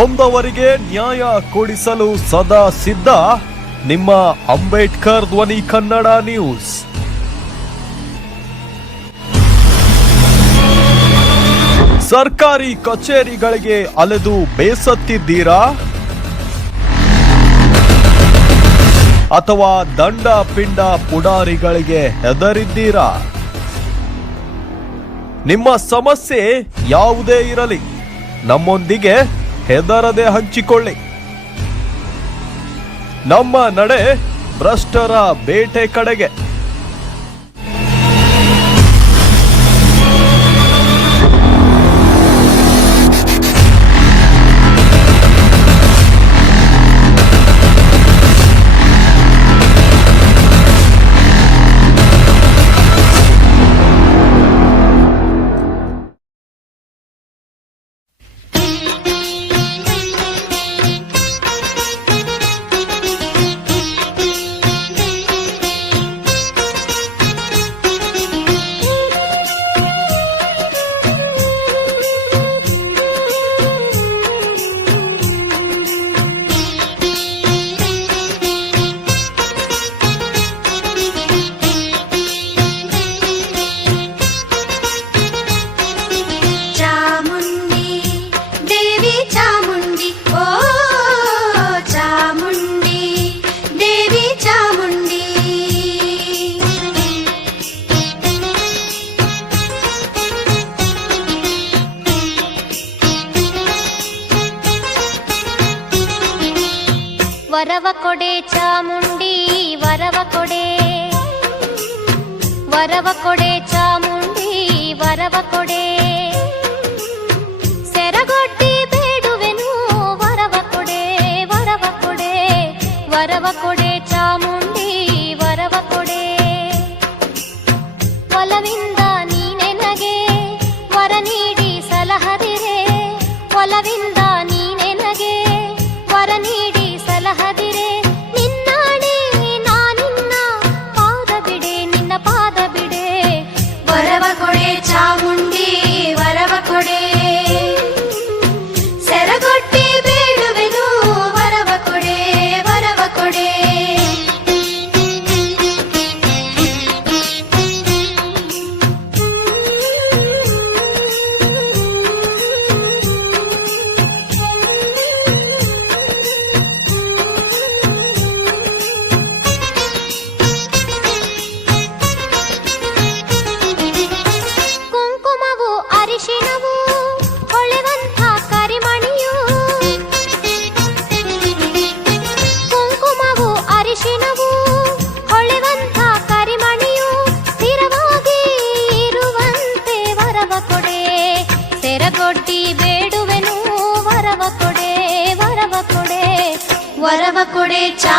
ನೊಂದವರಿಗೆ ನ್ಯಾಯ ಕೊಡಿಸಲು ಸದಾ ಸಿದ್ಧ ನಿಮ್ಮ ಅಂಬೇಡ್ಕರ್ ಧ್ವನಿ ಕನ್ನಡ ನ್ಯೂಸ್. ಸರ್ಕಾರಿ ಕಚೇರಿಗಳಿಗೆ ಅಲೆದು ಬೇಸತ್ತಿದ್ದೀರಾ? ಅಥವಾ ದಂಡ ಪಿಂಡ ಪುಡಾರಿಗಳಿಗೆ ಹೆದರಿದ್ದೀರಾ? ನಿಮ್ಮ ಸಮಸ್ಯೆ ಯಾವುದೇ ಇರಲಿ, ನಮ್ಮೊಂದಿಗೆ ಹೆದರದೆ ಹಂಚಿಕೊಳ್ಳಿ. ನಮ್ಮ ನಡೆ ಭ್ರಷ್ಟರ ಬೇಟೆ ಕಡೆಗೆ. ವರವ ಕೊಡೆ ಚಾಮುಂಡಿ ವರವ ಕೊಡೆ, ವರವ ಕೊಡೆ ಚಾಮುಂಡಿ ವರವ ಕೊಡೆ, ಸೆರಗೊಡ್ಡಿ ಬೇಡುವೆನು ವರವ ಕೊಡೆ, ವರವ ಕೊಡೆ, ವರವ ಕೊಡೆ ಚಾಮುಂಡಿ ವರವ ಕೊಡೆ. ಒಲವಿಂದ ನೀನೆನಗೆ ವರ ನೀಡಿ ಸಲಹದಿರೆ, ಒಲವಿಂದ ನೀನೆನಗೆ ವರ ನೀಡಿ ಸಲಹದಿರೆ, ನಿನ್ನಾಣೆ ನಾನಿನ್ನ ಪಾದ ಬಿಡೆ, ನಿನ್ನ ಪಾದ ಬಿಡೆ. ವರವ ಕೊಡೆ ಚಾಮುಂಡಿ ವರವ ಕೊಡೆ, ಸೆರಗೊಟ್ಟಿ ಬೇಡುವೆನು ವರವ ಕೊಡೆ, ವರವ ಕೊಡೆ. ಅರಿಶಿಣವು ಹೊಳೆವಂಥ ಕರಿಮಣಿಯು, ಕುಂಕುಮವು ಅರಿಶಿಣವು ಹೊಳೆವಂಥ ಕರಿಮಣಿಯು, ಸ್ಥಿರವಾಗಿ ಇರುವಂತೆ ವರವ ಕೊಡೆ, ಸೆರಗೊಡ್ಡಿ ಬೇಡುವೆನು ವರವ ಕೊಡೆ, ವರವ ಕೊಡೆ. ವರವ ಕೊಡೆ ಚಾ